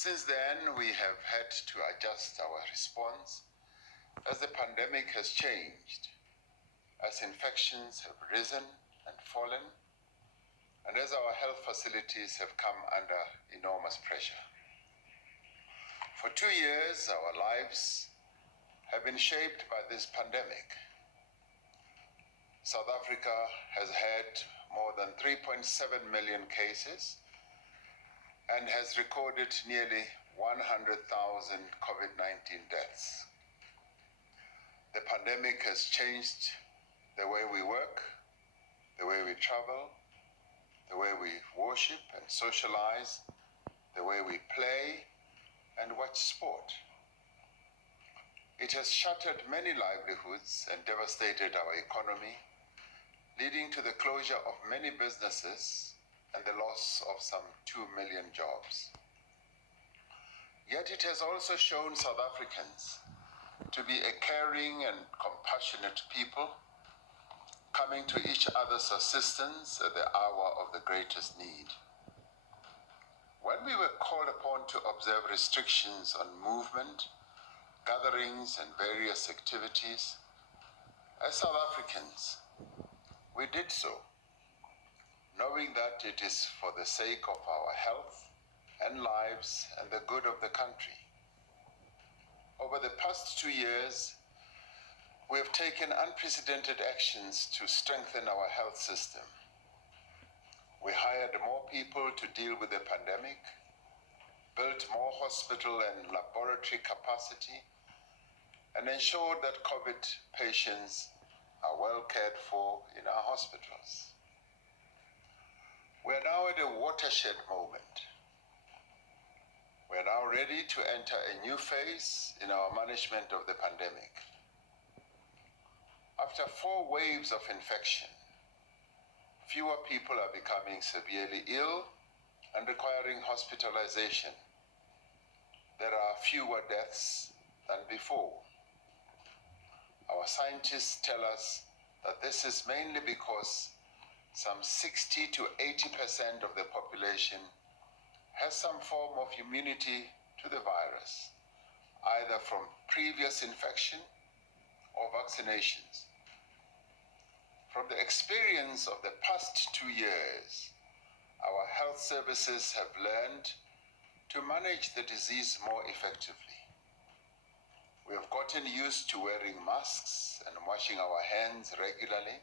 Since then, we have had to adjust our response as the pandemic has changed, as infections have risen and fallen, and as our health facilities have come under enormous pressure. For 2 years, our lives have been shaped by this pandemic. South Africa has had more than 3.7 million cases and has recorded nearly 100,000 COVID-19 deaths. The pandemic has changed the way we work, the way we travel, the way we worship and socialize, the way we play and watch sport. It has shattered many livelihoods and devastated our economy, leading to the closure of many businesses and the loss of some 2 million jobs. Yet it has also shown South Africans to be a caring and compassionate people, coming to each other's assistance at the hour of the greatest need. When we were called upon to observe restrictions on movement, gatherings, and various activities, as South Africans, we did so, knowing that it is for the sake of our health and lives and the good of the country. Over the past 2 years, we have taken unprecedented actions to strengthen our health system. We hired more people to deal with the pandemic, built more hospital and laboratory capacity, and ensured that COVID patients are well cared for in our hospitals. We are now at a watershed moment. We are now ready to enter a new phase in our management of the pandemic. After 4 waves of infection, fewer people are becoming severely ill and requiring hospitalization. There are fewer deaths than before. Our scientists tell us that this is mainly because some 60 to 80% of the population has some form of immunity to the virus, either from previous infection or vaccinations. From the experience of the past 2 years, our health services have learned to manage the disease more effectively. We have gotten used to wearing masks and washing our hands regularly.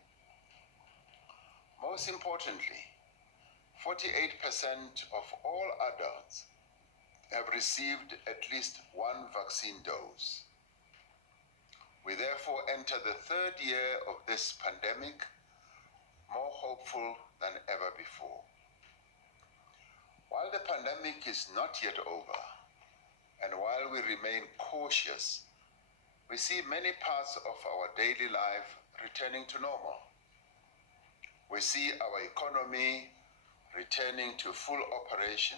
Most importantly, 48% of all adults have received at least 1 vaccine dose. We therefore enter the 3rd year of this pandemic more hopeful than ever before. While the pandemic is not yet over, and while we remain cautious, we see many parts of our daily life returning to normal. We see our economy returning to full operation.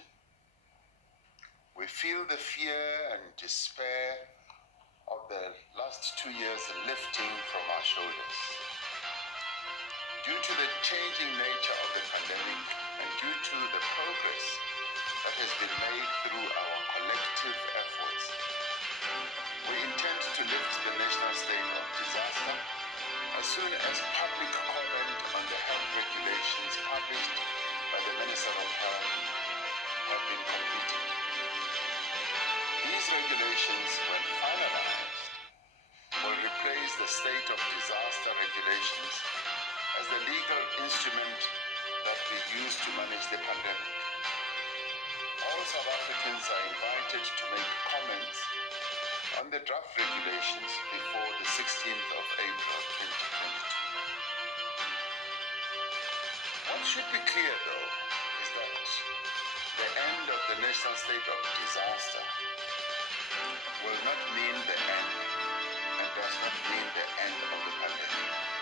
We feel the fear and despair of the last 2 years lifting from our shoulders. Due to the changing nature of the pandemic and due to the progress that has been made through our collective efforts, we intend to lift the national state of disaster as soon as public comment on the health regulations published by the Minister of Health have been completed. These regulations, when finalized, will replace the state of disaster regulations as the legal instrument that we use to manage the pandemic. All South Africans are invited to make comments on the draft regulations before the 16th of April 2022. What should be clear, though, is that the end of the national state of disaster will not mean the end and does not mean the end of the pandemic.